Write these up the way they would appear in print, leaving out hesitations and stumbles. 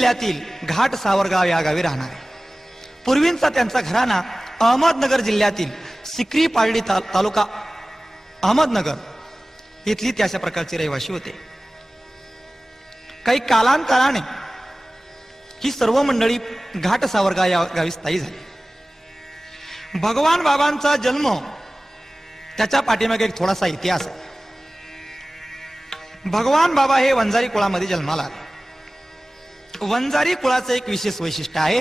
जिल्ह्यातील घाट सावरगाव या गावी राहणार आहे. पूर्वींचा त्यांचा घराणा अहमदनगर जिल्ह्यातील सिक्री पारडी तालुका अहमदनगर इथली त्या अशा प्रकारचे रहिवासी होते. काही कालांतराने ही सर्व मंडळी घाट सावरगाव या गावी स्थायी झाली. भगवान बाबांचा जन्म त्याच्या पाठीमागे एक थोडासा इतिहास आहे. भगवान बाबा हे वंजारी कुळामध्ये जन्माला आले. वंजारी कुळाचं एक विशेष वैशिष्ट्य आहे,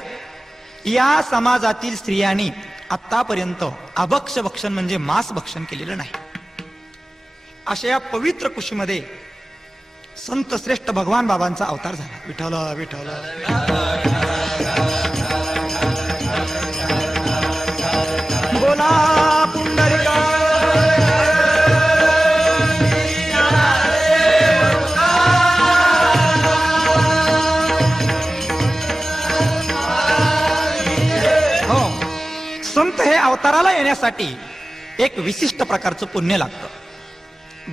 या समाजातील स्त्रियांनी आतापर्यंत अभक्ष भक्षण म्हणजे मांस भक्षण केलेलं नाही. अशा या पवित्र कुशीमध्ये संत श्रेष्ठ भगवान बाबांचा अवतार झाला. विठ्ठल विठ्ठल बोला पुंडलिका. संत हे अवताराला येण्यासाठी एक विशिष्ट प्रकारचं पुण्य लागतं.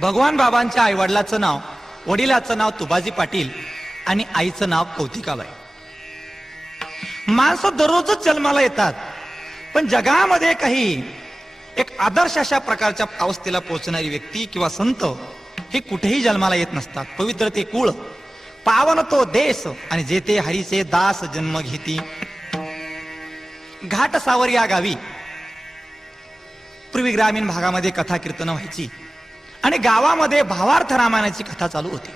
भगवान बाबांच्या आई वडिलाचं नाव, वडिलाचं नाव तुबाजी पाटील आणि आईचं नाव कौतिकाबाई. माणसं दररोजच जन्माला येतात, पण जगामध्ये काही एक आदर्श अशा प्रकारच्या अवस्थेला पोहोचणारी व्यक्ती किंवा संत हे कुठेही जन्माला येत नसतात. पवित्र ते कुळ, पावन तो देश आणि जेथे हरीचे दास जन्म घेती. घाट सावर या गावी पूर्वी ग्रामीण भागामध्ये कथा कीर्तन व्हायची आणि गावामध्ये भावार्थ रामायणाची कथा चालू होती.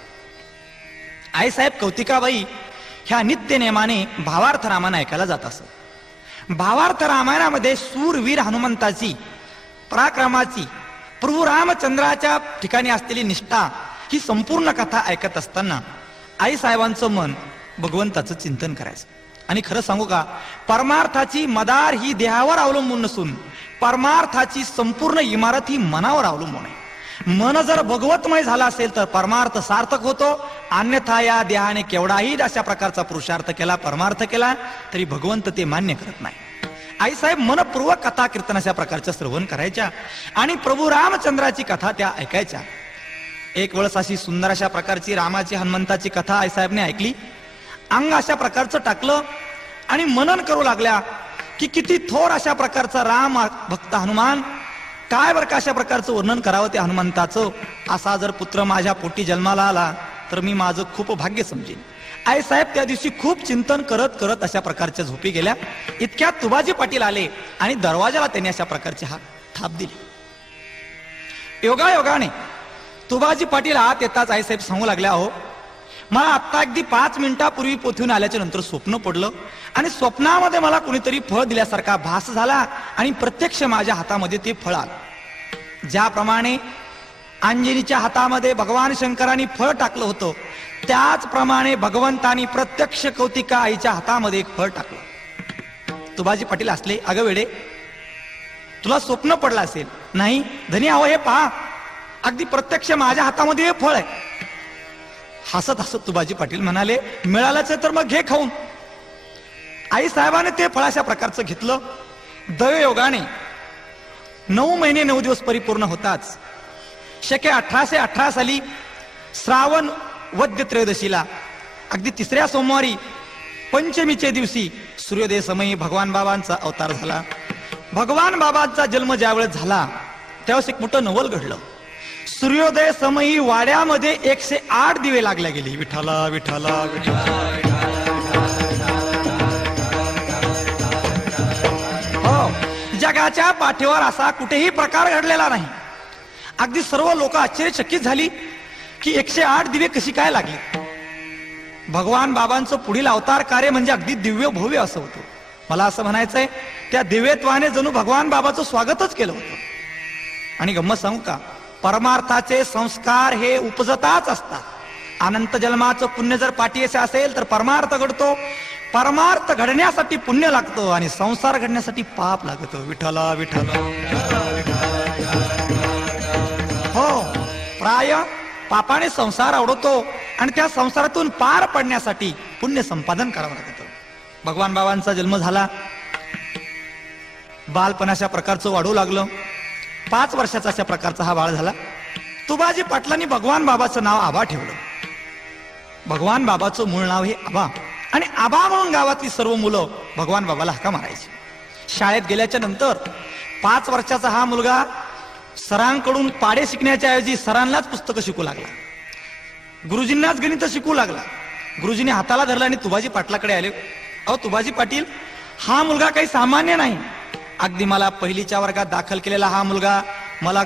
आईसाहेब कौतिकाबाई ह्या नित्य नेमाने भावार्थ रामायण ऐकायला जात असत. भावार्थ रामायणामध्ये सूरवीर हनुमंताची पराक्रमाची, प्रभू रामचंद्राच्या ठिकाणी असलेली निष्ठा ही संपूर्ण कथा ऐकत असताना आईसाहेबांचं मन भगवंताचं चिंतन करायचं. आणि खरं सांगू का, परमार्थाची मदार ही देहावर अवलंबून नसून परमार्थाची संपूर्ण इमारत ही मनावर अवलंबून आहे. मन जर भगवतमय झाला असेल तर परमार्थ सार्थक होतो, अन्यथा या देहाने केवढाही अशा प्रकारचा पुरुषार्थ केला, परमार्थ केला तरी भगवंत ते मान्य करत नाही. आईसाहेब मनपूर्वक कथा कीर्तन अशा प्रकारचं श्रवण करायच्या आणि प्रभू रामचंद्राची कथा त्या ऐकायच्या. एक वेळेस अशी सुंदर अशा प्रकारची रामाची हनुमंताची कथा आईसाहेबने ऐकली, अंग अशा प्रकारचं टाकलं आणि मनन करू लागल्या की किती थोर अशा प्रकारचा राम भक्त हनुमान, काय बरं का अशा प्रकारचं वर्णन करावं त्या हनुमंताचं. असा जर पुत्र माझ्या पोटी जन्माला आला तर मी माझं खूप भाग्य समजेन. आईसाहेब त्या दिवशी खूप चिंतन करत करत अशा प्रकारच्या झोपी गेल्या. इतक्यात तुबाजी पाटील आले आणि दरवाजाला त्यांनी अशा प्रकारची थाप दिली. योगायोगाने तुबाजी पाटील आत येताच आईसाहेब सांगू लागल्या, हो मला आत्ता अगदी 5 मिनिटापूर्वी पोथीहून आल्याच्या नंतर स्वप्न पडलं आणि स्वप्नामध्ये मला कुणीतरी फळ दिल्यासारखा भास झाला आणि प्रत्यक्ष माझ्या हातामध्ये ते फळ आलं. ज्याप्रमाणे अंजनीच्या हातामध्ये भगवान शंकरांनी फळ टाकलं होतं, त्याचप्रमाणे भगवंतानी प्रत्यक्ष कौतिका आईच्या हातामध्ये एक फळ टाकलं. तुबाजी पाटील असले, अगं वेडे तुला स्वप्न पडलं असेल. नाही धनी अहो हे पहा, अगदी प्रत्यक्ष माझ्या हातामध्ये हे फळ आहे. हसत हसत तुबाजी पाटील म्हणाले, मिळालंच तर मग घे खाऊन. आई साहेबाने ते फळ अशा प्रकारचं घेतलं. दैवयोगाने 9 महिने 9 दिवस परिपूर्ण होताच शके 1818 साली श्रावण वद्य त्रयोदशीला अगदी 3ऱ्या सोमवारी पंचमीचे दिवशी सूर्योदय समयी भगवान बाबांचा अवतार झाला. भगवान बाबांचा जन्म ज्यावेळेस झाला त्यावेळेस एक मोठं नवल घडलं. सूर्योदय समयी वाड्यामध्ये 108 दिवे लागल्या गेले. विठ्ठला विठ्ठला विठ्ठला. हो, जगाच्या पाठीवर असा कुठेही प्रकार घडलेला नाही. अगदी सर्व लोक आश्चर्यचकित झाली की 108 दिवे कशी काय लागली. भगवान बाबांचं पुढील अवतार कार्य म्हणजे अगदी दिव्य भव्य असं होतं. मला असं म्हणायचंय, त्या दिव्यत्वाने जणू भगवान बाबाचं स्वागतच केलं होतं. आणि गंमत सांगू का, परमार्थाचे संस्कार हे उपजताच असतात. अनंत जन्माचं पुण्य जर पाठीशी असेल तर परमार्थ घडतो. परमार्थ घडण्यासाठी पुण्य लागतं आणि संसार घडण्यासाठी पाप लागतं. विठ्ठला विठ्ठला. हो, प्राय पापाने संसार आवडतो आणि त्या संसारातून पार पडण्यासाठी पुण्य संपादन करावं लागतं. भगवान बाबांचा जन्म झाला, बालपणाच्या प्रकारचं वाढू लागलं. 5 वर्षाचा अशा प्रकारचा हा बाळ झाला. तुबाजी पाटलांनी भगवान बाबाचं नाव आबा ठेवलं. भगवान बाबाचं मूळ नाव हे आबा आणि आबा म्हणून गावातली सर्व मुलं भगवान बाबाला हाका मारायची. शाळेत गेल्याच्या नंतर 5 वर्षाचा हा मुलगा सरांकडून पाढे शिकण्याच्या ऐवजी सरांनाच पुस्तकं शिकू लागला, गुरुजींनाच गणित शिकू लागला. गुरुजींनी हाताला धरला आणि तुबाजी पाटलाकडे आले. अहो तुबाजी पाटील, हा मुलगा काही सामान्य नाही. अगदी मला पहिलीच्या वर्गात दाखल केलेला हा मुलगा मला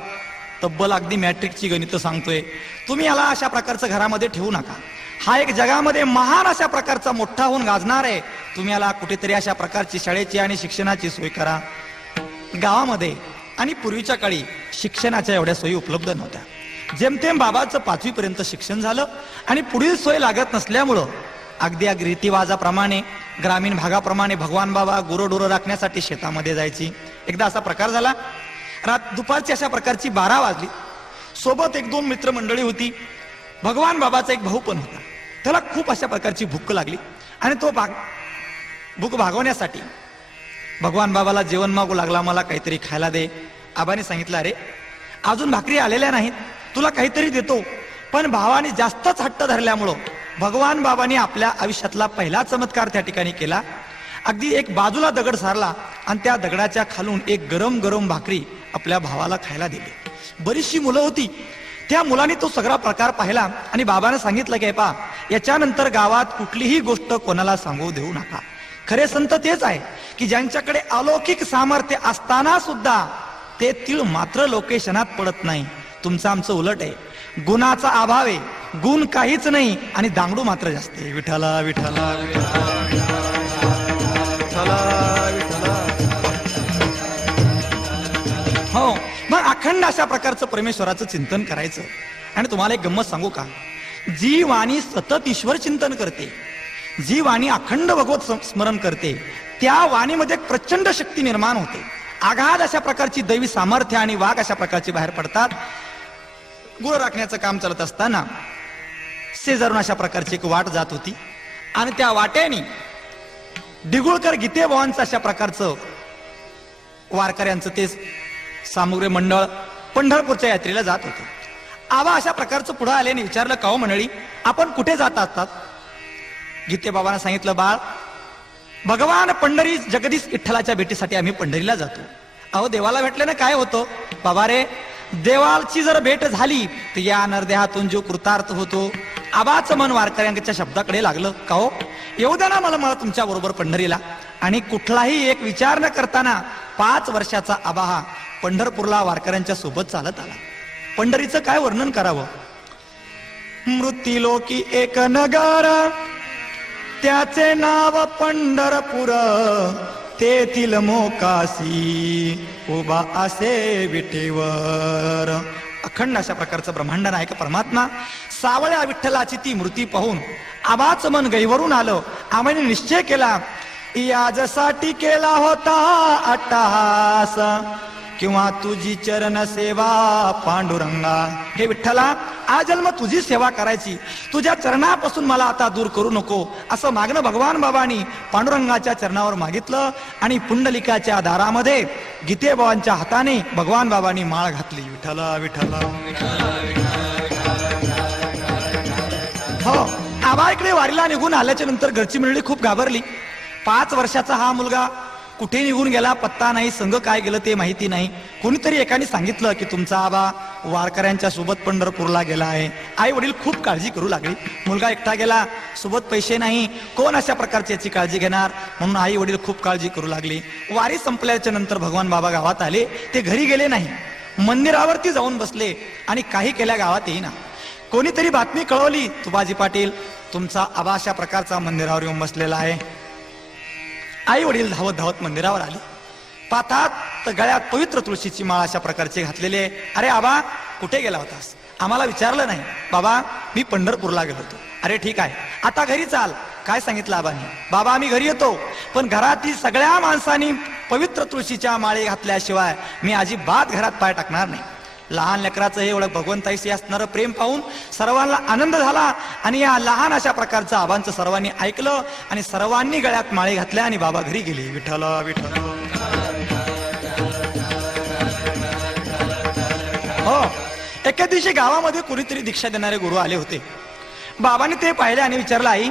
तब्बल अगदी मॅट्रिकची गणित सांगतोय. तुम्ही याला अशा प्रकारचं घरामध्ये ठेवू नका. हा एक जगामध्ये महान अशा प्रकारचा मोठा होऊन गाजणार आहे. तुम्ही याला कुठेतरी अशा प्रकारची शाळेची आणि शिक्षणाची सोय करा. गावामध्ये आणि पूर्वीच्या काळी शिक्षणाच्या एवढ्या सोयी उपलब्ध नव्हत्या. जेमतेम बाबाचं 5वी पर्यंत शिक्षण झालं आणि पुढील सोय लागत नसल्यामुळं अगदी रीतिवाजाप्रमाणे ग्रामीण भागाप्रमाणे भगवान बाबा गुरंढोरं राखण्यासाठी शेतामध्ये जायची. एकदा असा प्रकार झाला, दुपारची अशा प्रकारची 12 वाजली. सोबत 1-2 मित्रमंडळी होती. भगवान बाबाचा एक भाऊ पण होता. त्याला खूप अशा प्रकारची भूक लागली आणि तो भूक भागवण्यासाठी भगवान बाबाला जेवण मागू लागला. मला काहीतरी खायला दे. आबाने सांगितलं, अरे अजून भाकरी आलेल्या नाहीत, तुला काहीतरी देतो. पण भावाने जास्तच हट्ट धरल्यामुळं भगवान बाबांनी आपल्या आयुष्यातला पहिला चमत्कार त्या ठिकाणी केला. अगदी एक बाजूला दगड सारला आणि त्या दगडाच्या खालून एक गरम गरम भाकरी आपल्या भावाला खायला दिली. बरीचशी मुलं होती. त्या मुलांनी तो सगळा प्रकार पाहिला आणि बाबाने सांगितलं की पा, याच्यानंतर गावात कुठलीही गोष्ट कोणाला सांगू देऊ नका. खरे संत तेच आहे की ज्यांच्याकडे अलौकिक सामर्थ्य असताना सुद्धा ते तीळ मात्र लोकेशनात पडत नाही. तुमचं आमचं उलट आहे. गुणाचा अभाव आहे, गुण काहीच नाही आणि दांगडू मात्र जास्त आहे. विठ्ठला विठ्ठला हो, मग अखंड अशा प्रकारचं परमेश्वराचं चिंतन करायचं. आणि तुम्हाला एक गंमत सांगू का, जी वाणी सतत ईश्वर चिंतन करते, जी वाणी अखंड भगवत स्मरण करते, त्या वाणीमध्ये एक प्रचंड शक्ती निर्माण होते. आघात अशा प्रकारची दैवी सामर्थ्य आणि वाघ अशा प्रकारची बाहेर पडतात. गुळ राखण्याचं काम चालत असताना शेजारून अशा प्रकारची एक वाट जात होती आणि त्या वाटेने डिगुळकर गीतेबावांचं अशा प्रकारचं वारकऱ्यांचं ते सामुग्री मंडळ पंढरपूरच्या यात्रेला जात होते. आबा अशा प्रकारचं पुढे आल्याने विचारलं, का हो मंडळी, आपण कुठे जात असतात? गीतेबाबांना सांगितलं, बाळ, भगवान पंढरी जगदीश विठ्ठलाच्या भेटीसाठी आम्ही पंढरीला जातो. अहो देवाला भेटल्यानं काय होतं? बाबा रे, देवाची जर भेट झाली तर या नरदेहातून जो कृतार्थ होतो. आबाचं मन वारकऱ्यांच्या शब्दाकडे लागलं, का हो येऊ द्या ना मला तुमच्या बरोबर पंढरीला. आणि कुठलाही एक विचार न करताना 5 वर्षाचा आबा हा पंढरपूरला वारकऱ्यांच्या सोबत चालत आला. पंढरीचं काय वर्णन करावं? मृत्युलोकी एक नगर, त्याचे नाव पंढरपूर, तेथील मोकासी उभा असे विटेवर. अखंड अशा प्रकारचं ब्रह्मांड नायक परमात्मा सावळ्या विठ्ठलाची ती मूर्ती पाहून आबाचं मन गैवरून आलं. आम्ही निश्चय केला, याजसाठी केला होता अट्टहास, किंवा तुझी चरण सेवा पांडुरंगा. हे विठ्ठला, आजन्म तुझी सेवा करायची, तुझ्या चरणापासून मला आता दूर करू नको, असं मागणं भगवान बाबांनी पांडुरंगाच्या चरणावर मागितलं. आणि पुंडलिकाच्या दारामध्ये गीतेबाबांच्या हाताने भगवान बाबांनी माळ घातली. विठ्ठला विठ्ठला. हो, आबा इकडे वारीला निघून आल्याच्या नंतर घरची मंडळी खूप घाबरली. 5 वर्षाचा हा मुलगा कुठे निघून गेला पत्ता नाही, संघ काय गेलं ते माहिती नाही. कोणीतरी एकाने सांगितलं की तुमचा आबा वारकऱ्यांच्या सोबत पंढरपूरला गेला आहे. आई वडील खूप काळजी करू लागली. मुलगा एकटा गेला, सोबत पैसे नाही, कोण अशा प्रकारची याची काळजी घेणार, म्हणून आई वडील खूप काळजी करू लागली. वारी संपल्याच्या नंतर भगवान बाबा गावात आले. ते घरी गेले नाही, मंदिरावरती जाऊन बसले आणि काही केल्या गावात येईना. कोणीतरी बातमी कळवली, तुबाजी पाटील, तुमचा आबा अशा प्रकारचा मंदिरावर येऊन बसलेला आहे. आई वडील धावत धावत मंदिरावर आले. पाहतात तर गळ्यात पवित्र तुळशीची माळ अशा प्रकारची घातलेली आहे. अरे आबा, कुठे गेला होतास? आम्हाला विचारलं नाही. बाबा, मी पंढरपूरला गेलो होतो. अरे ठीक आहे, आता घरी चाल. काय सांगितलं आबांनी? बाबा, आम्ही घरी येतो, पण घरातील सगळ्या माणसांनी पवित्र तुळशीच्या माळे घातल्याशिवाय मी अजिबात घरात पाय टाकणार नाही. लहान लेकराचं हे एवढं भगवंताईशी असणारं प्रेम पाहून सर्वांना आनंद झाला. आणि या लहान अशा प्रकारचं आबांचं सर्वांनी ऐकलं आणि सर्वांनी गळ्यात माळे घातल्या आणि बाबा घरी गेले. विठ्ठला विठ्ठला. हो, एके दिवशी गावामध्ये कुणीतरी दीक्षा देणारे गुरु आले होते. बाबांनी ते पाहिले आणि विचारलं, आई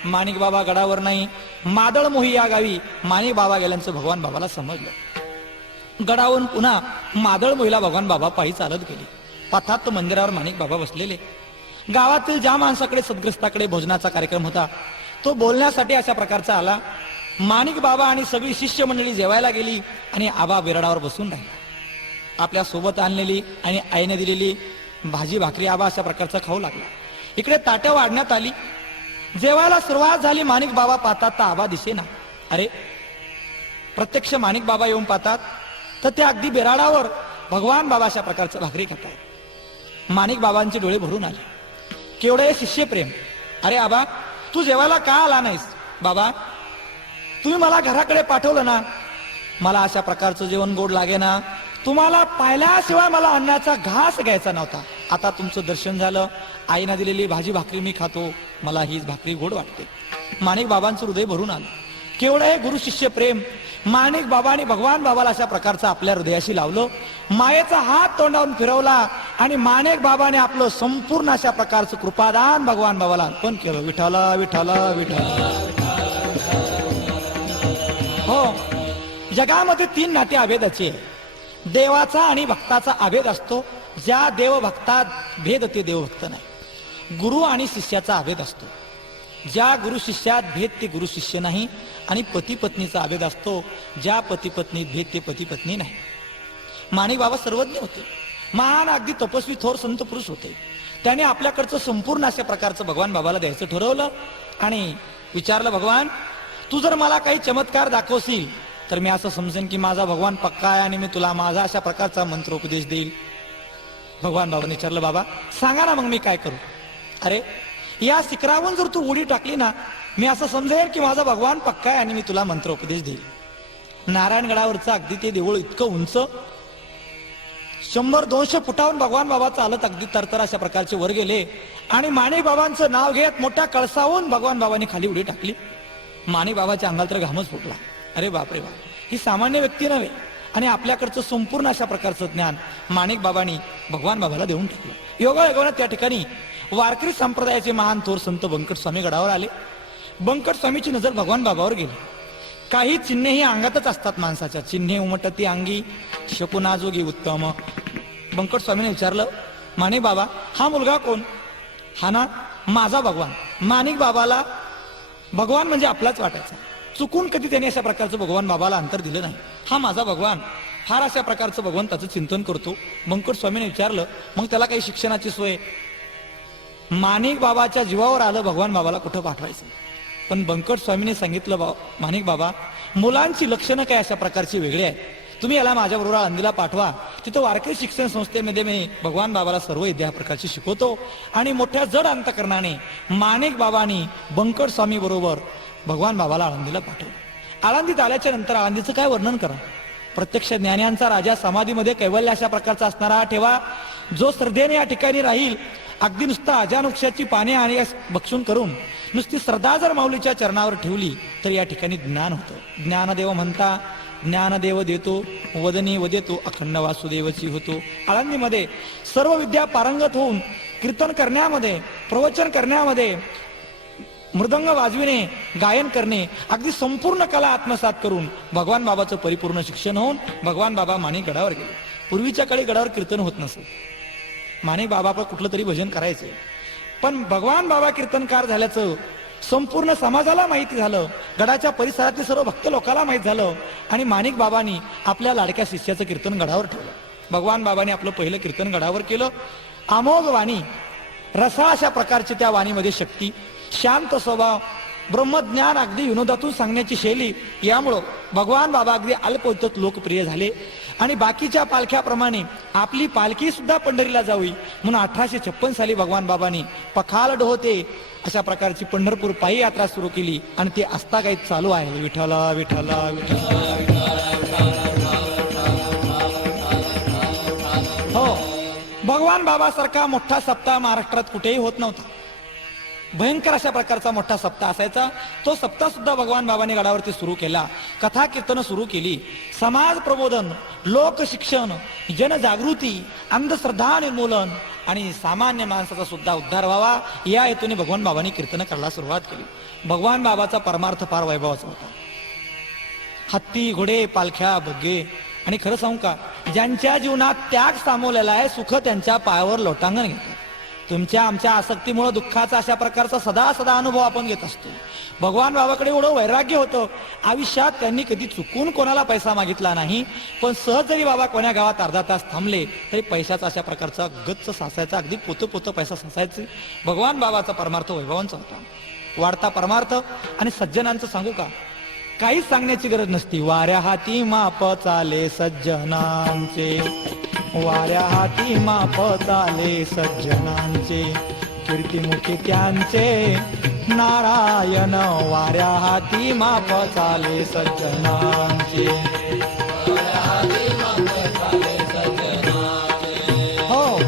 माणिक बाबा गडावर नाही, मादळ मोही या गावी माणिक बाबा गेल्याचं भगवान बाबाला समजलं. गडावरून पुन्हा मादळ मोहीला भगवान बाबा पायी चालत गेले. पथात मंदिरावर माणिक बाबा बसलेले. गावातील ज्या माणसाकडे सद्ग्रस्ताकडे भोजनाचा कार्यक्रम होता तो बोलण्यासाठी अशा प्रकारचा आला. माणिक बाबा आणि सगळी शिष्य मंडळी जेवायला गेली आणि आबा बिराडावर बसून राहिला. आपल्या सोबत आणलेली आणि आईने दिलेली भाजी भाकरी आबा अशा प्रकारचा खाऊ लागला. इकडे ताट्या वाढण्यात आली. जेवायला सुरुवात झाली. माणिक बाबा पाहतात तर आबा दिसेना. अरे, प्रत्यक्ष माणिक बाबा येऊन पाहतात तर ते अगदी बिराडावर भगवान बाबा अशा प्रकारचं भाकरी खातात. माणिक बाबांचे डोळे भरून आले. केवढे हे शिष्य प्रेम. अरे आबा, तू जेवायला का आला नाहीस? बाबा, तुम्ही मला घराकडे पाठवलं ना, मला अशा प्रकारचं जेवण गोड लागेना. तुम्हाला पाहिल्याशिवाय मला अन्नाचा घास घ्यायचा नव्हता. आता तुमचं दर्शन झालं, आईने दिलेली भाजी भाकरी मी खातो, मला हीच भाकरी गोड वाटते. माणिक बाबांचं हृदय भरून आलं. केवढं हे गुरु शिष्य प्रेम. माणिक बाबांनी भगवान बाबाला अशा प्रकारचं आपल्या हृदयाशी लावलं. मायेचा हात तोंडावून फिरवला आणि माणिक बाबाने आपलं संपूर्ण अशा प्रकारचं कृपादान भगवान बाबाला अर्पण केलं. विठ्ठला विठ्ठला विठ्ठला. हो, जगामध्ये 3 नाते अभेदाचे आहे. देवाचा आणि भक्ताचा अभेद असतो. ज्या देव भक्तात भेद ते देवभक्त नाही. गुरु आणि शिष्याचा अभेद असतो. ज्या गुरु शिष्यात भेद ते गुरु शिष्य नाही. आणि पती पत्नीचा अभेद असतो. ज्या पती पत्नीत भेद ते पती पत्नी नाही. माणिक बाबा सर्वज्ञ होते. महान अगदी तपस्वी थोर संत पुरुष होते. त्याने आपल्याकडचं संपूर्ण अशा प्रकारचं भगवान बाबाला द्यायचं ठरवलं आणि विचारलं, भगवान, तू जर मला काही चमत्कार दाखवशील तर मी असं समजेन की माझा भगवान पक्का आहे आणि मी तुला माझा अशा प्रकारचा मंत्रोपदेश देईल. भगवान बाबांनी विचारलं, बाबा सांगा ना, मग मी काय करू? अरे, या शिखरावरून जर तू उडी टाकली ना, मी असं समजेन की माझा भगवान पक्का आहे आणि मी तुला मंत्रोपदेश देईल. नारायणगडावरचं अगदी ते देऊळ इतकं उंच, 100-200 फुटावरून भगवान बाबा चालत अगदी तरतर अशा प्रकारचे वर गेले आणि माणिक बाबांचं नाव घेत मोठ्या कळसावून भगवान बाबांनी खाली उडी टाकली. माणिक बाबाच्या अंगाला तर घामच फुटला. अरे बापरे बाप, ही सामान्य व्यक्ती नव्हे. आणि आपल्याकडचं संपूर्ण अशा प्रकारचं ज्ञान माणिक बाबांनी भगवान बाबाला देऊन टाकलं. योगायोगाने त्या ठिकाणी वारकरी संप्रदायाचे महान थोर संत बंकट स्वामी गडावर आले. बंकट स्वामीची नजर भगवान बाबावर गेली. काही चिन्हे ही अंगातच असतात माणसाच्या. चिन्हे उमटती अंगी, शकुनाजोगी उत्तम. बंकट स्वामीने विचारलं, माणिक बाबा, हा मुलगा कोण? हा ना माझा भगवान. माणिक बाबाला भगवान म्हणजे आपलाच वाटायचा. चुकून कधी त्यांनी अशा प्रकारचं भगवान बाबाला अंतर दिलं नाही. हा माझा भगवान फार अशा प्रकारचं भगवंताचं चिंतन करतो. बंकट स्वामीने विचारलं, मग त्याला काही शिक्षणाची सोय? माणिक बाबाच्या जीवावर आलं भगवान बाबाला कुठं पाठवायचं. पण बंकट स्वामीने सांगितलं, माणिक बाबा, मुलांची लक्षणं काय अशा प्रकारची वेगळी आहे. तुम्ही याला माझ्याबरोबर आळंदीला पाठवा. तिथं वारकरी शिक्षण संस्थेमध्ये मी भगवान बाबाला सर्व विद्या प्रकारची शिकवतो. आणि मोठ्या जड अंतकरणाने माणिक बाबांनी बंकट स्वामी बरोबर भगवान बाबाला आळंदीला पाठवलं. आळंदीत आल्याच्या नंतर आळंदीचं काय वर्णन करा. प्रत्यक्ष ज्ञान्यांचा राजा, समाधीमध्ये कैवल्य अशा प्रकारचा असणारा ठेवा, जो श्रद्धेने या ठिकाणी राहील. अगदी नुसता अजानुक्षाची पाने आणि भक्षण करून नुसती श्रद्धा जर माऊलीच्या चरणावर ठेवली तर या ठिकाणी ज्ञान होतं. ज्ञानदेव म्हणता, ज्ञानदेव देतो, वदनी वदेतो, अखंड वासुदेवची होतो. आळंदीमध्ये सर्व विद्या पारंगत होऊन कीर्तन करण्यामध्ये, प्रवचन करण्यामध्ये, मृदंग वाजविणे, गायन करणे, अगदी संपूर्ण कला आत्मसात करून भगवान बाबाचं परिपूर्ण शिक्षण होऊन भगवान बाबा माणिक गडावर गेले. पूर्वीच्या काळी गडावर कीर्तन होत नसे. माणिक बाबा पण कुठलं तरी भजन करायचे. पण भगवान बाबा कीर्तनकार झाल्याचं संपूर्ण समाजाला माहिती झालं. गडाच्या परिसरातील सर्व भक्त लोकांना माहीत झालं आणि माणिक बाबांनी आपल्या लाडक्या शिष्याचं कीर्तन गडावर ठेवलं. भगवान बाबांनी आपलं पहिलं कीर्तन गडावर केलं. अमोघ वाणी, रसा अशा प्रकारची त्या वाणीमध्ये शक्ती, शांत स्वभाव, ब्रह्मज्ञान अगदी विनोदातून सांगण्याची शैली, यामुळं भगवान बाबा अगदी अल्पवयत लोकप्रिय झाले. आणि बाकीच्या पालख्याप्रमाणे आपली पालखी सुद्धा पंढरीला जावी म्हणून 1856 साली भगवान बाबांनी पखाल डोहते अशा प्रकारची पंढरपूर पायी यात्रा सुरू केली. आणि ते आस्थागायत चालू आहे. विठ्ठला विठ्ठला विठ्ठला. हो, भगवान बाबासारखा मोठा सप्ताह महाराष्ट्रात कुठेही होत नव्हता. भयंकर अशा प्रकारचा मोठा सप्ताह असायचा. तो सप्ताह सुद्धा भगवान बाबांनी गडावरती सुरू केला. कथा कीर्तन सुरू केली. समाज प्रबोधन, लोक शिक्षण, जनजागृती, अंधश्रद्धा निर्मूलन आणि सामान्य माणसाचा सुद्धा उद्धार व्हावा या हेतूने भगवान बाबांनी कीर्तन करायला सुरुवात केली. भगवान बाबाचा परमार्थ फार वैभवाचा होता. हत्ती, घोडे, पालख्या, बग्गे आणि खरं सांगू का, ज्यांच्या जीवनात त्याग सामावलेला आहे, सुख त्यांच्या पायावर लोटांगण घेतात. तुमच्या आमच्या आसक्तीमुळे दुःखाचा अशा प्रकारचा सदा सदा अनुभव आपण घेत असतो. भगवान बाबाकडे एवढं वैराग्य होतं, आयुष्यात त्यांनी कधी चुकून कोणाला पैसा मागितला नाही. पण सहज जरी बाबा कोण्या गावात अर्धा तास थांबले तरी पैशाचा अशा प्रकारचा गच्च साचायचा, अगदी पोतं पैसा साचायचे. भगवान बाबाचा परमार्थ वैभवांचा होता. वाढता परमार्थ आणि सज्जनांचं सांगू का, काहीच सांगण्याची गरज नसती. वाऱ्या हाती माप चाले सज्जनांचे, वाऱ्या हाती माप चाले सज्जनांचे, कीर्तिमुखी त्यांचे नारायण. वाऱ्या हाती माप चाले सज्जनांचे, हो,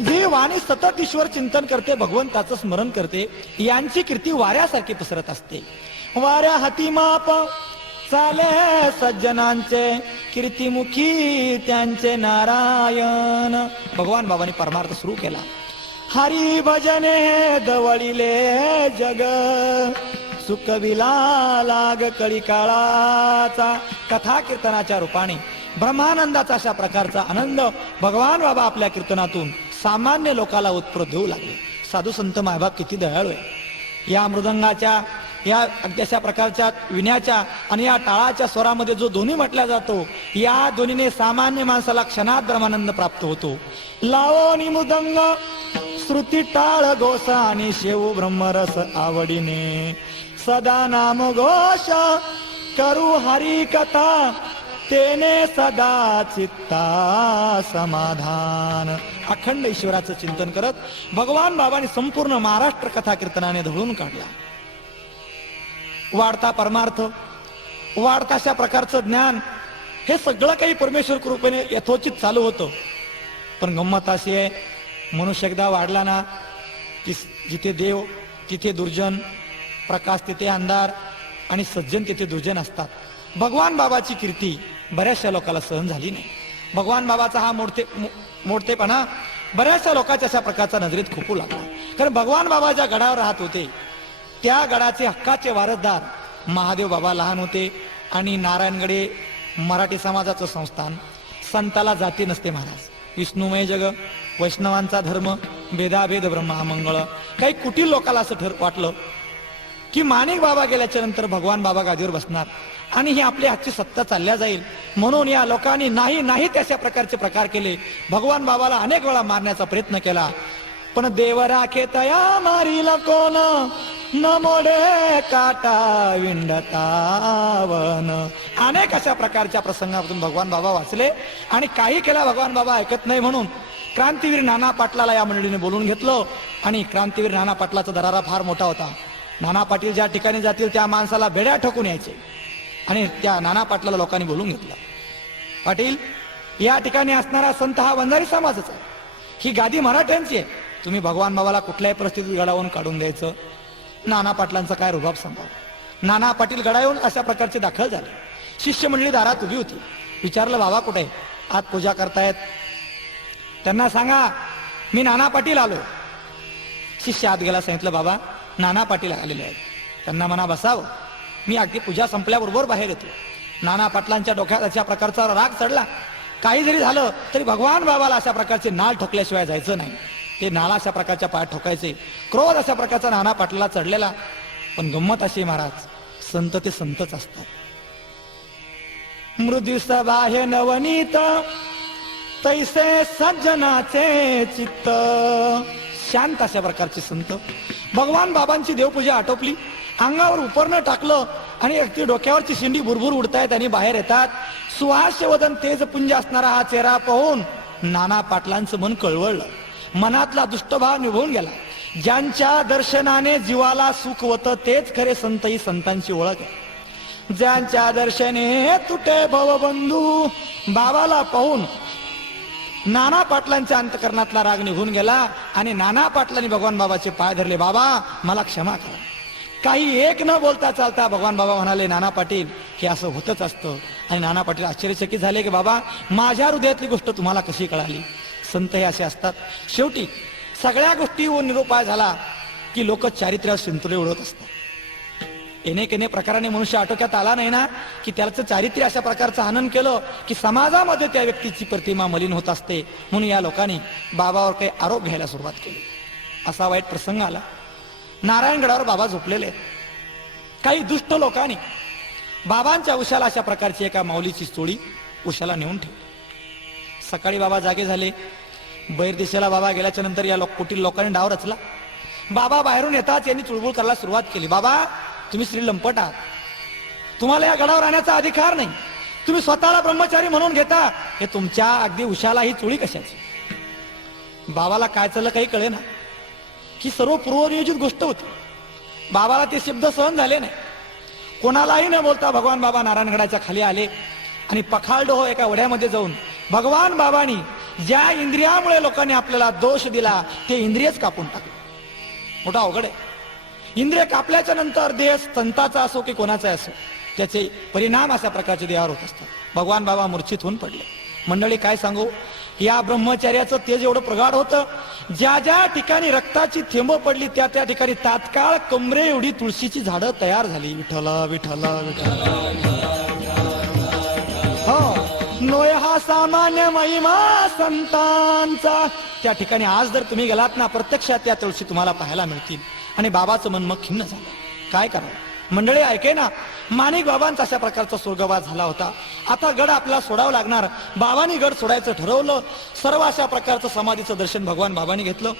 जी वाणी सतत ईश्वर चिंतन करते, भगवंताचं स्मरण करते, यांची कीर्ती वाऱ्यासारखी पसरत असते. वाऱ्या हाती माप चाले सज्जनांचे, कीर्तिमुखी त्यांचे नारायण. भगवान बाबांनी परमार्थ सुरू केला. हरी भजने दवळिले जग, सुखविला लाग कळी काळाचा. कथा कीर्तनाच्या रूपाने ब्रह्मानंदाचा अशा प्रकारचा आनंद भगवान बाबा आपल्या कीर्तनातून सामान्य लोकाला उत्प्रोत देऊ लागले. साधू संत मायबाप किती दयाळू आहे. या मृदंगाच्या, या अशा प्रकारच्या विण्याच्या आणि या टाळाच्या स्वरामध्ये जो ध्वनी म्हटला जातो, या ध्वनीने सामान्य माणसाला क्षणात ब्रह्मानंद प्राप्त होतो. लावणी मृदंग श्रुती टाळ घोषा आणि शेव ब्रह्मरस आवडीने, सदा नाम घोष करू हरी कथा, तेने सदा चित्ता समाधान. अखंड ईश्वराचं चिंतन करत भगवान बाबांनी संपूर्ण महाराष्ट्र कथा कीर्तनाने धवळून काढला. वाढता परमार्थ, वाढता अशा प्रकारचं ज्ञान, हे सगळं काही परमेश्वर कृपेने यथोचित चालू होतं. पण गंमत अशी आहे, मनुष्य एकदा वाढला ना, जिथे देव तिथे दुर्जन, प्रकाश तिथे अंधार आणि सज्जन तिथे दुर्जन असतात. भगवान बाबाची कीर्ती बऱ्याचशा लोकांना सहन झाली नाही. भगवान बाबाचा हा मोठतेपणा बऱ्याचशा लोकांच्या अशा प्रकारचा नजरेत खुपू लागला. कारण भगवान बाबा ज्या गडावर राहत होते, त्या गडाचे हक्काचे वारसदार महादेव बाबा लहान होते. आणि नारायणगडे मराठी समाजाचं संस्थान. संताला जाती नसते महाराज, विष्णुमय जग, वैष्णवांचा धर्म, भेदाभेद ब्रह्मामंगळ. काही कुटील लोकांना असं वाटलं की माणिक बाबा गेल्याच्या नंतर भगवान बाबा गादीवर बसणार आणि ही आपली आजची सत्ता चालल्या जाईल. म्हणून या लोकांनी नाही तशा प्रकारचे प्रकार केले. भगवान बाबाला अनेक वेळा मारण्याचा प्रयत्न केला, पण देव राखे तया मारील कोण, न मोडे काटा विंडतावन. अनेक अशा प्रकारच्या प्रसंगातून भगवान बाबा वाचले. आणि काही केला भगवान बाबा ऐकत नाही म्हणून क्रांतीवीर नाना पाटलाला या मंडळीने बोलून घेतलं. आणि क्रांतीवीर नाना पाटलाचा दरारा फार मोठा होता. नाना पाटील ज्या ठिकाणी जातील त्या माणसाला बेड्या ठोकून यायचे. आणि त्या नाना पाटलाला लोकांनी बोलून घेतलं, पाटील, या ठिकाणी असणारा संत हा वंजारी समाजाचा आहे, ही गादी मराठ्यांची आहे, तुम्ही भगवान बाबाला कुठल्याही परिस्थितीत गडावरून काढून द्यायचं. नाना पाटलांचा काय रुबाब सांगा. नाना पाटील गडावरून अशा प्रकारचे दाखल झाले. शिष्य मंडळी दारात उभी होती. विचारलं, बाबा कुठे आत पूजा करतायत? त्यांना सांगा मी नाना पाटील आलो. शिष्य आत गेला. सांगितलं, बाबा नाना पाटील आलेले आहेत, त्यांना म्हणा बसावं, मी अगदी पूजा संपल्याबरोबर बाहेर येतो. नाना पाटलांच्या डोक्यात अशा प्रकारचा राग चढला. काही जरी झालं तरी भगवान बाबाला अशा प्रकारचे नाळ ठोकल्याशिवाय जायचं नाही. ते नाला अशा प्रकारच्या पायात ठोकायचे. क्रोध अशा प्रकारचा नाना पाटलाला चढलेला. पण गंमत अशी महाराज, संत ते संतच असतात. मृदुस बाह्य नवनीत तैसे सज्जनाचे चित्त. शांत अशा प्रकारचे संत. भगवान बाबांची देवपूजा आटोपली, अंगावर उपरणं टाकलं आणि अगदी डोक्यावरची शिंडी भुरभुर उडतायत. त्यांनी बाहेर येतात. सुहास्य वदन तेजपुंज असणारा हा चेहरा पाहून नाना पाटलांचं मन कळवळलं. मनातला दुष्टभाव निभून गेला. ज्यांच्या दर्शनाने जीवाला सुख होतं तेच खरे संत, ही संतांची ओळख आहे. ज्यांच्या दर्शने तुटे भवबंधू. बाबाला पाहून नाना पाटलांच्या अंतकरणातला राग निघून गेला आणि नाना पाटलांनी भगवान बाबाचे पाय धरले. बाबा मला क्षमा करा. काही एक न बोलता चालता भगवान बाबा म्हणाले, नाना पाटील हे असं होतच असतं. आणि नाना पाटील आश्चर्यचकित झाले की बाबा माझ्या हृदयातली गोष्ट तुम्हाला कशी कळाली? संत हे असे असतात. शेवटी सगळ्या गोष्टी निरुपाय झाला की लोक चारित्र्यावर शिंतोडे उडवत असतात. येणे प्रकाराने मनुष्य आटोक्यात आला नाही ना की त्याचं चारित्र्य अशा प्रकारचं हनन केलं की समाजामध्ये त्या व्यक्तीची प्रतिमा मलिन होत असते. म्हणून या लोकांनी बाबावर काही आरोप घ्यायला सुरुवात केली. असा वाईट प्रसंग आला. नारायणगडावर बाबा झोपलेले आहेत. काही दुष्ट लोकांनी बाबांच्या उशाला अशा प्रकारची एका माऊलीची चोळी उशाला नेऊन ठेवली. सकाळी बाबा जागे झाले. बहिर्देशाला बाबा गेल्याच्या नंतर या कोटी लोकांनी डाव रचला. बाबा बाहेरून येताच यांनी चुळबुळ करायला सुरुवात केली. बाबा, तुम्ही श्री लंपट आहात. तुम्हाला या गडावर राहण्याचा अधिकार नाही. तुम्ही स्वतःला ब्रह्मचारी म्हणून घेता. हे तुमच्या अगदी उशाला ही चोळी कशाची? बाबाला काय चाललं काही कळे ना की सर्व पूर्वनियोजित गोष्ट होती. बाबाला ते शब्द सहन झाले नाही. कोणालाही न बोलता भगवान बाबा नारायणगडाच्या खाली आले आणि पखालडोह एका वड्यामध्ये जाऊन भगवान बाबांनी ज्या इंद्रियामुळे लोकांनी आपल्याला दोष दिला ते इंद्रियच कापून टाकले. मोठा अवघड आहे. इंद्रिय कापल्याच्या नंतर देह संताचा असो की कोणाचा असो त्याचे परिणाम अशा प्रकारचे देहावर होत असतात. भगवान बाबा मूर्छित होऊन पडले. मंडळी, काय सांगू, या ब्रह्मचर्याचं तेज एवढं प्रगाढ होतं. ज्या ज्या ठिकाणी रक्ताची थेंब पडली त्या त्या ठिकाणी तात्काळ कमरे एवढी तुळशीची झाडं तयार झाली. विठ्ठला विठ्ठला विठ्ठला. हो, नोय हा सामान्य महिमा संतांचा. त्या ठिकाणी आज जर तुम्ही गेलात ना, प्रत्यक्षात त्या तुळशी तुम्हाला पाहायला मिळतील. आणि बाबाचं मन मग खिन्न झालं. काय करावं? मंडळी, ऐके ना, माणिक बाबांचा अशा प्रकारचा स्वर्गवास झाला होता. आता गड आपल्याला सोडावं लागणार. बाबांनी गड सोडायचं ठरवलं. सर्व अशा प्रकारचं समाधीचं दर्शन भगवान बाबांनी घेतलं.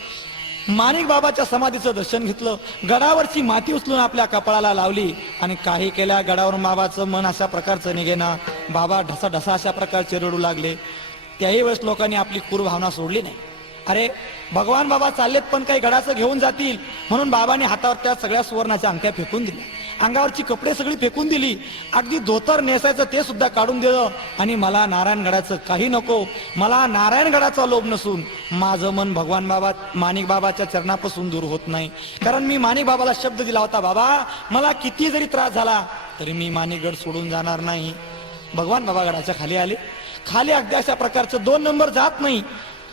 माणिक बाबाच्या समाधीचं दर्शन घेतलं. गडावरची माती उचलून आपल्या कपाळाला लावली आणि काही केल्या गडावरून बाबाचं मन अशा प्रकारचं निघेना. बाबा ढसा ढसा अशा प्रकारचे रडू लागले. त्याही वेळेस लोकांनी आपली क्रूर भावना सोडली नाही. अरे, भगवान बाबा चाललेत पण काही गडाचं घेऊन जातील म्हणून बाबांनी हातावर त्या सगळ्या सुवर्णाच्या अंगठ्या फेकून दिल्या. अंगावरची कपडे सगळी फेकून दिली. अगदी धोतर नेसायचं ते सुद्धा काढून दिलं. आणि मला नारायणगडाचं काही नको, मला नारायणगडाचा लोभ नसून माझं मन भगवान बाबा माणिक बाबाच्या चरणापासून दूर होत नाही. कारण मी माणिक बाबाला शब्द दिला होता, बाबा मला किती जरी त्रास झाला तरी मी माणिकगड सोडून जाणार नाही. भगवान बाबा गडाच्या खाली आले. खाली अगदी अशा प्रकारचं 2 नंबर जात नाही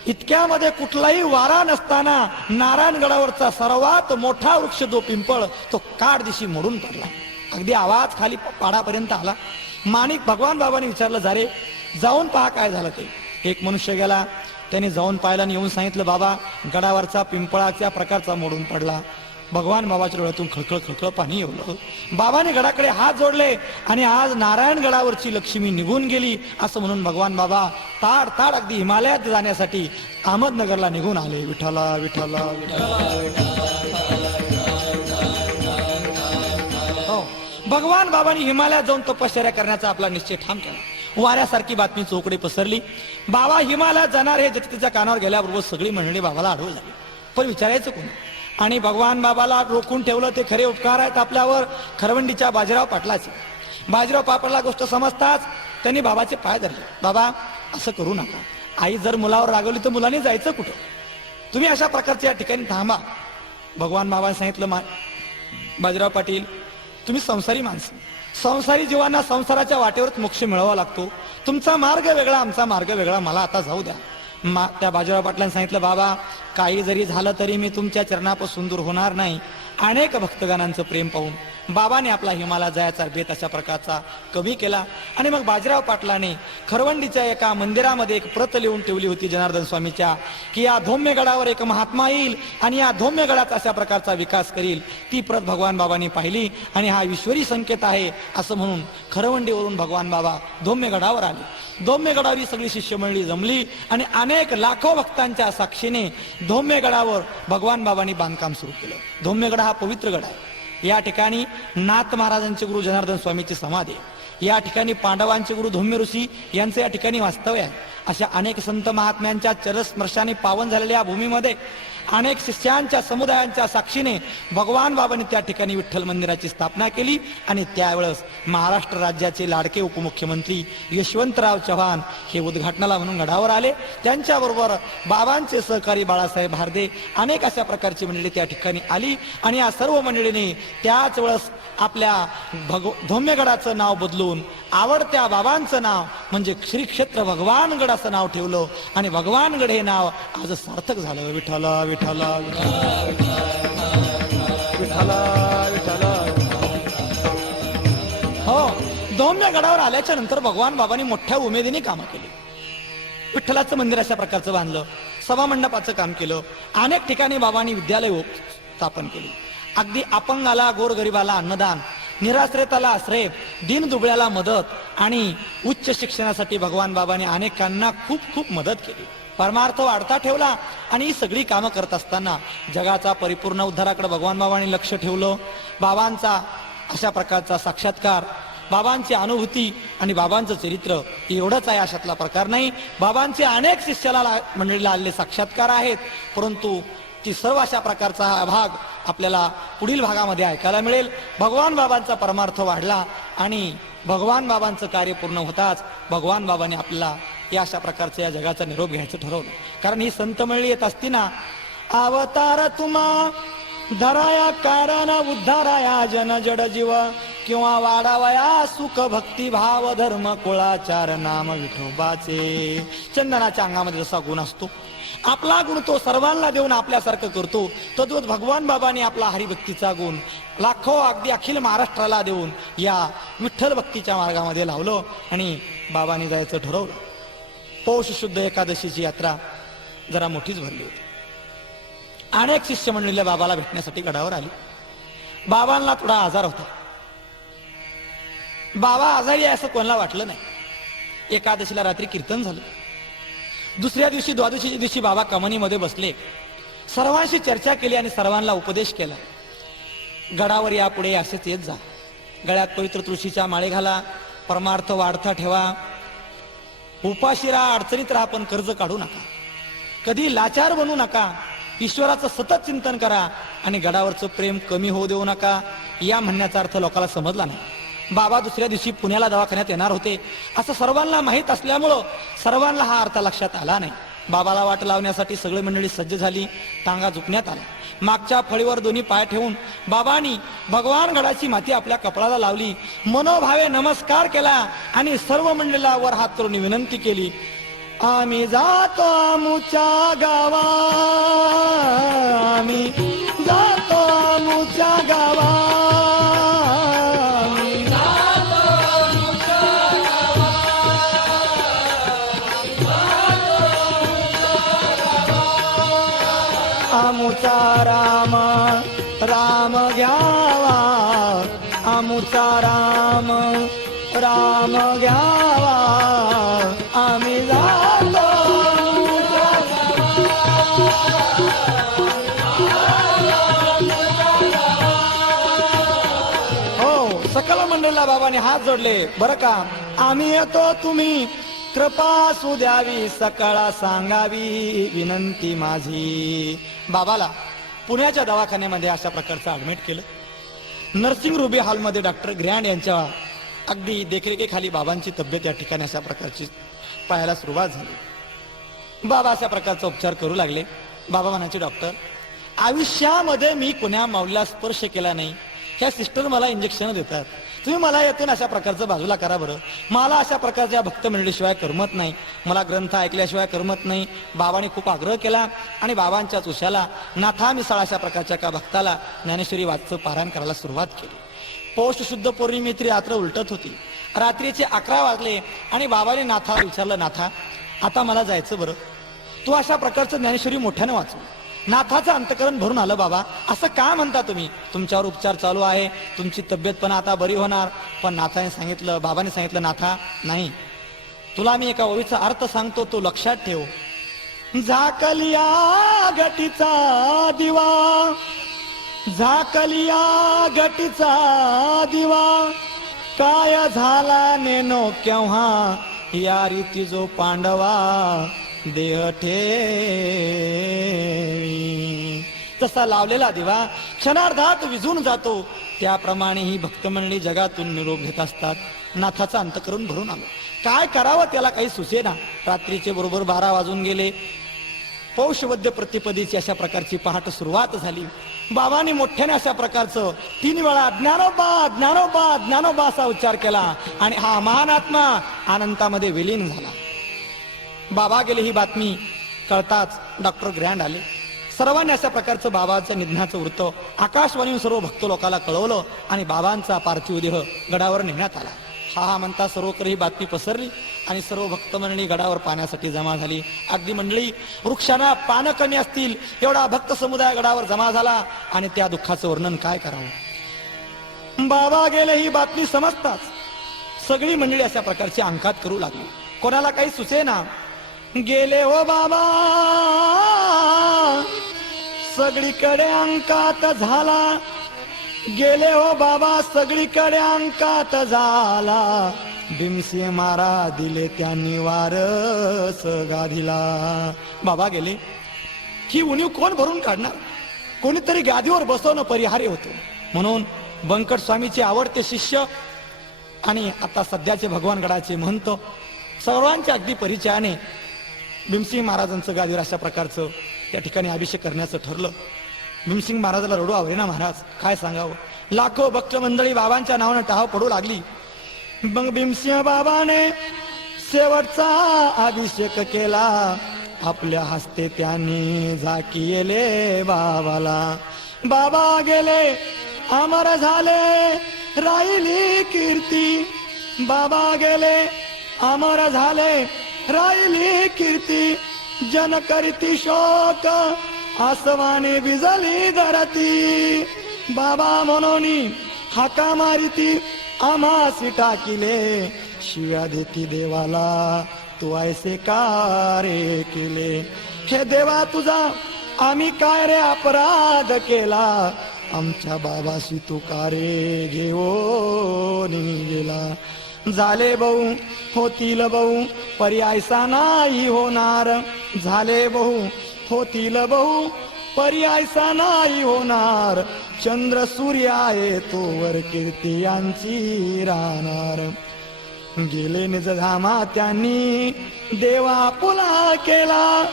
इतक्यामध्ये कुठलाही वारा नसताना नारायणगडावरचा सर्वात मोठा वृक्ष जो पिंपळ तो काठ दिशी मोडून पडला. अगदी आवाज खाली पाडापर्यंत आला. माणिक भगवान बाबांनी विचारलं, जा रे, जाऊन पहा काय झालं ते. एक मनुष्य गेला. त्याने जाऊन पाहिलं आणि येऊन सांगितलं, बाबा गडावरचा पिंपळाच्या प्रकारचा मोडून पडला. भगवान बाबाच्या डोळ्यातून खळखळ खळखळ पाणी येवलं. बाबाने गडाकडे हात जोडले आणि आज नारायणगडावरची लक्ष्मी निघून गेली असं म्हणून भगवान बाबा ताड ताड अगदी हिमालयात जाण्यासाठी अहमदनगरला निघून आले. विठ्ठला विठ्ठला हो, भगवान बाबांनी हिमालयात जाऊन तपश्चर्या करण्याचा आपला निश्चय ठाम केला. वाऱ्यासारखी बातमी चौकडे पसरली. बाबा हिमालयात जाणार हे तिच्या कानावर गेल्याबरोबर सगळी मंडळी बाबाला आढळून झाली. पण विचारायचं कोण? आणि भगवान बाबाला रोखून ठेवलं ते खरे उपकार आहेत आपल्यावर खरवंडीच्या बाजीराव पाटलाचे. बाजीराव पाटलाला गोष्ट समजताच त्यांनी बाबाचे पाय धरले. बाबा, असं करू नका. आई जर मुलावर रागवली तर मुलाने जायचं कुठे? तुम्ही अशा प्रकारच्या ठिकाणी थांबा. भगवान बाबांनी सांगितलं, बाजीराव पाटील, तुम्ही संसारी माणसं, संसारी जीवांना संसाराच्या वाटेवरच मोक्ष मिळावा लागतो. तुमचा मार्ग वेगळा, आमचा मार्ग वेगळा, मला आता जाऊ द्या. त्या बाजीराव पाटलांनी सांगितलं, बाबा काही जरी झालं तरी मी तुमच्या चरणापासून दूर होणार नाही. अनेक भक्तगणांचं प्रेम पाहून बाबाने आपला हिमालयात जायचा बेत अशा प्रकारचा कमी केला. आणि मग बाजीराव पाटलाने खरवंडीच्या एका मंदिरामध्ये एक प्रत लिहून ठेवली होती जनार्दन स्वामीच्या, की या धौम्यगडावर एक महात्मा येईल आणि या धौम्यगडाचा अशा प्रकारचा विकास करील. ती प्रत भगवान बाबांनी पाहिली आणि हा ईश्वरी संकेत आहे असं म्हणून खरवंडीवरून भगवान बाबा धौम्यगडावर आले. धौम्यगडावर सगळी शिष्यमंडळी जमली आणि अनेक लाखो भक्तांच्या साक्षीने धौम्यगडावर भगवान बाबांनी बांधकाम सुरू केलं. धौम्यगड हा पवित्र गड आहे. या ठिकाणी नाथ महाराजांचे गुरु जनार्दन स्वामीची समाधी आहे. या ठिकाणी पांडवांचे गुरु धौम्य ऋषी यांचे या ठिकाणी वास्तव्य आहे. अशा अनेक संत महात्म्यांच्या चरस्पर्शाने पावन झालेल्या भूमीमध्ये अनेक शिष्यांच्या समुदायांच्या साक्षीने भगवान बाबांनी त्या ठिकाणी विठ्ठल मंदिराची स्थापना केली. आणि त्यावेळेस महाराष्ट्र राज्याचे लाडके उपमुख्यमंत्री यशवंतराव चव्हाण हे उद्घाटनाला म्हणून गडावर आले. त्यांच्याबरोबर बाबांचे सहकारी बाळासाहेब भारदे अनेक अशा प्रकारची मंडळी त्या ठिकाणी आली. आणि या सर्व मंडळीने त्याच वेळेस आपल्या धौम्यगडाचं नाव बदलून आवडत्या बाबांचं नाव म्हणजे श्री क्षेत्र भगवानगड असं नाव ठेवलं आणि भगवानगड हे नाव आज सार्थक झालं. विठ्ठला विठ्ठला विठ्ठला विठ्ठला. हो, दौम्य गडावर आल्याच्या नंतर भगवान बाबांनी मोठ्या उमेदीने कामं केली. विठ्ठलाचं मंदिर अशा प्रकारचं बांधलं, सभा मंडपाचं काम केलं, अनेक ठिकाणी बाबांनी विद्यालय स्थापन केली. अगदी अपंगाला गोरगरिबाला अन्नदान, निराश्रिताला आश्रय, दीन दुबळ्याला मदत आणि उच्च शिक्षणासाठी भगवान बाबांनी अनेकांना खूप खूप मदत केली. परमार्थ वाढता ठेवला आणि ही सगळी कामं करत असताना जगाचा परिपूर्ण उद्धाराकडे भगवान बाबांनी लक्ष ठेवलं. बाबांचा अशा प्रकारचा साक्षात्कार, बाबांची अनुभूती आणि बाबांचं चरित्र एवढंच आहे अशातला प्रकार नाही. बाबांचे अनेक शिष्याला मंडळीला आलेले साक्षात्कार आहेत, परंतु ती सर्व अशा प्रकारचा हा भाग आपल्याला पुढील भागामध्ये ऐकायला मिळेल. भगवान बाबांचा परमार्थ वाढला आणि भगवान बाबांचं कार्य पूर्ण होताच भगवान बाबांनी आपल्याला या अशा प्रकारचं या जगाचा निरोप घ्यायचं ठरवलं. कारण ही संत मंडळी येत असती ना, अवतार तुम्हा धराया कारण उद्धाराया जन जड जीव किंवा वाढावया सुख भक्ती भाव धर्म कुळाचार नाम विठोबाचे. चंदनाच्या अंगामध्ये जसा गुण असतो, आपला गुण तो सर्वांना देऊन आपल्यासारखं करतो, तद्वत भगवान बाबांनी आपला हरिभक्तीचा गुण लाखो अगदी अखिल महाराष्ट्राला देऊन या विठ्ठल भक्तीच्या मार्गामध्ये लावलं आणि बाबांनी जायचं ठरवलं. पौष शुद्ध एकादशीची यात्रा जरा मोठीच भरली होती. अनेक शिष्य मंडळीला बाबाला भेटण्यासाठी गडावर आली. बाबांना थोडा आजार होता. बाबा आजारी आहे असं कोणाला वाटलं नाही. एकादशीला रात्री कीर्तन झालं. दुसऱ्या दिवशी द्वादशीच्या दिवशी बाबा कमानीमध्ये बसले, सर्वांशी चर्चा केली आणि सर्वांना उपदेश केला. गडावर यापुढे असेच येत जा, गळ्यात पवित्र तुळशीच्या माळे घाला, परमार्थ वाढता ठेवा, उपाशी राहा, अडचणीत राहा, पण कर्ज काढू नका, कधी लाचार बनू नका, ईश्वराचं सतत चिंतन करा आणि गडावरचं प्रेम कमी होऊ देऊ नका. या म्हणण्याचा अर्थ लोकांना समजला नाही. बाबा दुसऱ्या दिवशी पुण्याला दवाखान्यात येणार होते असं सर्वांना माहीत असल्यामुळं सर्वांना हा अर्थ लक्षात आला नाही. बाबाला वाट लावण्यासाठी सगळी मंडळी सज्ज झाली. टांगा झुकण्यात आला. मागच्या फळीवर दोन्ही पाय ठेवून बाबांनी भगवान गडाची माती आपल्या कपाळाला लावली, मनोभावे नमस्कार केला आणि सर्व मंडळीला वर हात करून विनंती केली, आम्ही जातो आमुच्या गावा, आम्ही जातो आमुच्या गावा, आमुचा राम राम घ्यावा, आमुचा राम राम घ्यावा, आम्ही जातो हो. सकल मंडळीला बाबाने हात जोडले. बरं का, आम्ही येतो, तुम्ही कृपा असू द्यावी, सकाळा सांगावी विनंती माझी. बाबाला पुण्याच्या दवाखान्यामध्ये अशा प्रकारचं ऍडमिट केलं. नर्सिंग रुबी हॉलमध्ये डॉक्टर ग्रँड यांच्या अगदी देखरेखीखाली बाबांची तब्येत या ठिकाणी अशा प्रकारची पाहायला सुरुवात झाली. बाबा अशा प्रकारचा उपचार करू लागले. बाबा म्हणायचे, डॉक्टर, आयुष्यामध्ये मी कोण्या माऊलीला स्पर्श केला नाही, ह्या सिस्टर मला इंजेक्शन देतात, तुम्ही मला यातून अशा प्रकारचं बाजूला करा बरं, मला अशा प्रकारच्या भक्त मंडळीशिवाय करमत नाही, मला ग्रंथ ऐकल्याशिवाय करमत नाही. बाबांनी खूप आग्रह केला आणि बाबांच्या उशाला नाथा मिसाळ अशा प्रकारच्या एका भक्ताला ज्ञानेश्वरी वाचचं पारायण करायला सुरुवात केली. पौष शुद्ध पौर्णिमेची रात्र उलटत होती. रात्रीचे 11 वाजले आणि बाबाने नाथाला विचारलं, नाथा आता मला जायचं बरं, तू अशा प्रकारचं ज्ञानेश्वरी मोठ्यानं वाचू. नाथाचं अंतकरण भरून आलं. बाबा असं का म्हणता तुम्ही, तुमच्यावर उपचार चालू आहे, तुमची तब्येत पण आता बरी होणार. पण नाथाने सांगितलं, बाबाने सांगितलं, नाथा नाही, तुला मी एका ओळीचा अर्थ सांगतो, तो लक्षात ठेव. झाकलिया गटीचा दिवा, झाकलिया गटीचा दिवा, काय झाला नेनो केव्हा, या रीती जो पांडवा देह ठेवी. तसा लावलेला दिवा क्षणार्धात विझून जातो, त्याप्रमाणे ही भक्तमंडळी जगातून निरोप घेत असतात. नाथाचं अंतकरण भरून आलं. काय करावं त्याला काही सुचेना. रात्रीचे बरोबर 12 वाजून गेले. पौष वद्य प्रतिपदेची अशा प्रकारची पहाट सुरुवात झाली. बाबांनी मोठ्याने अशा प्रकारचं 3 वेळा ज्ञानोबा ज्ञानोबा ज्ञानोबा असा उच्चार केला आणि हा महान आत्मा अनंतामध्ये विलीन झाला. बाबा गेले ही बातमी कळताच डॉक्टर ग्रँड आले. सर्वांनी अशा प्रकारचं बाबाचं निधनाचं वृत्त आकाशवाणीवर सर्व भक्त लोकांना कळवलं आणि बाबांचा पार्थिव देह गडावर नेण्यात आला. हा म्हणता सर्वत्र ही बातमी पसरली आणि सर्व भक्त मंडळी गडावर पाण्यासाठी जमा झाली. अगदी मंडळी वृक्षांना पानं कमी असतील एवढा भक्त समुदाय गडावर जमा झाला आणि त्या दुःखाचं वर्णन काय करावं. बाबा गेले ही बातमी समजताच सगळी मंडळी अशा प्रकारची अंकात करू लागली. कोणाला काही सुचेना. गेले हो बाबा सगळीकडे अंकात झाला. गेले हो बाबा सगळीकडे अंकात झाला. भीमसिंह मारा दिले त्यांनी वारस गादीला. बाबा गेले ही उणीव कोण भरून काढणार. कोणीतरी गादीवर बसवणं परिहार्य होतं. म्हणून बंकट स्वामीचे आवडते शिष्य आणि आता सध्याचे भगवानगडाचे महंत सर्वांच्या अगदी परिचयाने भीमसिंह महाराजांचं गादीवर अशा प्रकारचं त्या ठिकाणी अभिषेक करण्याचं ठरलं. भीमसिंह महाराजाला रडू आवरे ना महाराज, काय सांगावं. लाखो भक्त मंडळी बाबांच्या नावाने टाव पडू लागली. मग भीमसिंह बाबाने शेवटचा अभिषेक केला. आपल्या हस्ते त्यांनी झाकीले बाबाला. बाबा गेले अमर झाले राहिली कीर्ती. बाबा गेले अमर झाले राहिली कीर्ती. जन करीती शोक आसमाने विजली धरती. बाबा म्हणून हाका मारिती आम्हासी टाकिले. शिव्या देती देवाला तू ऐसे का रे केले. हे देवा तुझा आम्ही काय रे अपराध केला. आमच्या बाबाशी तू का रे घेऊन गेला. झाले बहु होतील बहु पर्यायसा नाही होणार. झाले बहु होतील बहु पर्यायसा नाही होणार. चंद्र सूर्य आहे तोवर कीर्ती यांची राहणार. गेले निजधामा त्यांनी देवा पुला केला.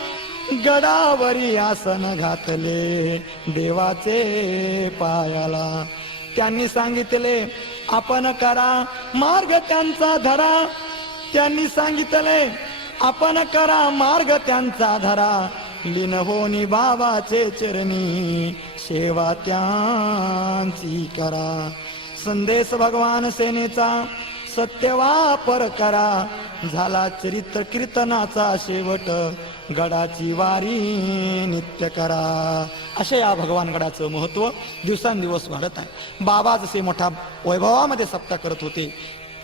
गडावरी आसन घातले देवाचे पायाला. त्यांनी सांगितले आपण करा मार्ग त्यांचा धरा. त्यांनी सांगितले आपण करा मार्ग त्यांचा धरा. लीन होनी बाबाचे चरणी सेवा त्यांची करा. संदेश भगवान सेनेचा सत्य वापर करा. झाला चरित्र कीर्तनाचा शेवट गडाची वारी नित्य करा. असे या भगवान गडाचं महत्व दिवसांदिवस वाढत आहे. बाबा जसे मोठ्या वैभवामध्ये सप्ताह करत होते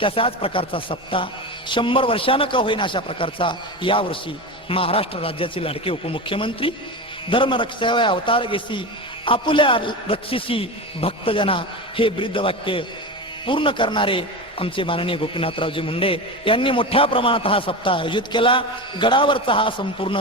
तशाच प्रकारचा सप्ताह 100 वर्षानं का होईना अशा प्रकारचा यावर्षी महाराष्ट्र राज्याचे लाडके उपमुख्यमंत्री धर्मरक्षावय अवतार घेसी आपुल्या रक्षिसी भक्तजना हे ब्रीद वाक्य पूर्ण करणारे आमचे माननीय गोपीनाथरावजी मुंडे यांनी मोठ्या प्रमाणात हा सप्ताह आयोजित केला. गडावरचा हा संपूर्ण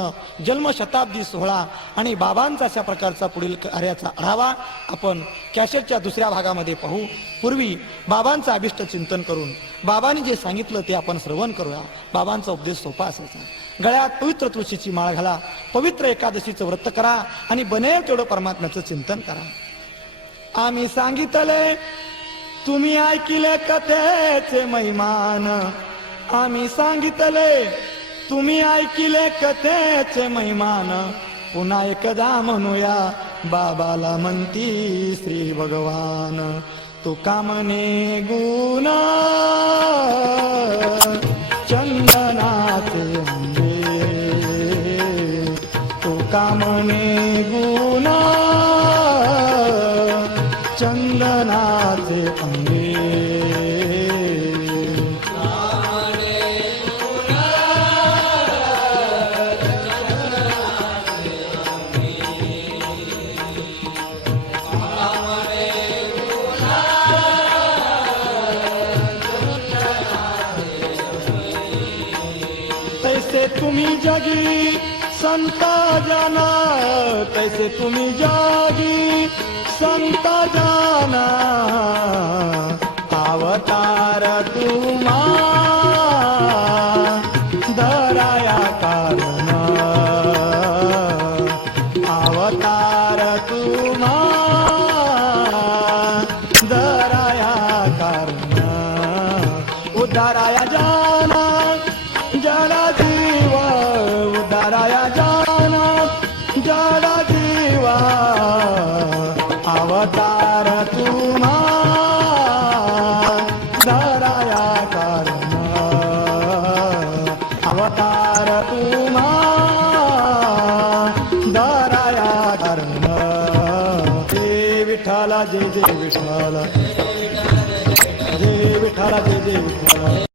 जन्मशताब्दी सोहळा आणि बाबांचा अशा प्रकारचा पुढील कार्याचा आढावा आपण कॅसेटच्या दुसऱ्या भागामध्ये पाहू. पूर्वी बाबांचं अभिष्ट चिंतन करून बाबांनी जे सांगितलं ते आपण श्रवण करूया. बाबांचा उपदेश सोपा असायचा. गळ्यात पवित्र तुळशीची माळ घाला. पवित्र एकादशीचं व्रत करा आणि बनेल तेवढं परमात्म्याचं चिंतन करा. आम्ही सांगितले तुम्ही ऐकिले कथेचे महिमान. आम्ही सांगितले तुम्ही ऐकिले कथेचे महिमान. पुन्हा एकदा म्हणूया बाबाला म्हणती श्री भगवान. तू कामने गुण चंदनाचे अंगे. तू कामने गुण चंदनाचे अंगे. तैसे तुम्ही जगी संत जना. तैसे तुम्ही जगी संत जाना. अवतार तुम्हा धराया कारण. अवतार तुम्हा दाराया जाना जडा जीवा अवतार तुम्हा दाराया कारण अवतार तुम्हा दाराया कारण जय विठ्ठला जय जय विठ्ठला जय विठ्ठला जय जय विठ्ठला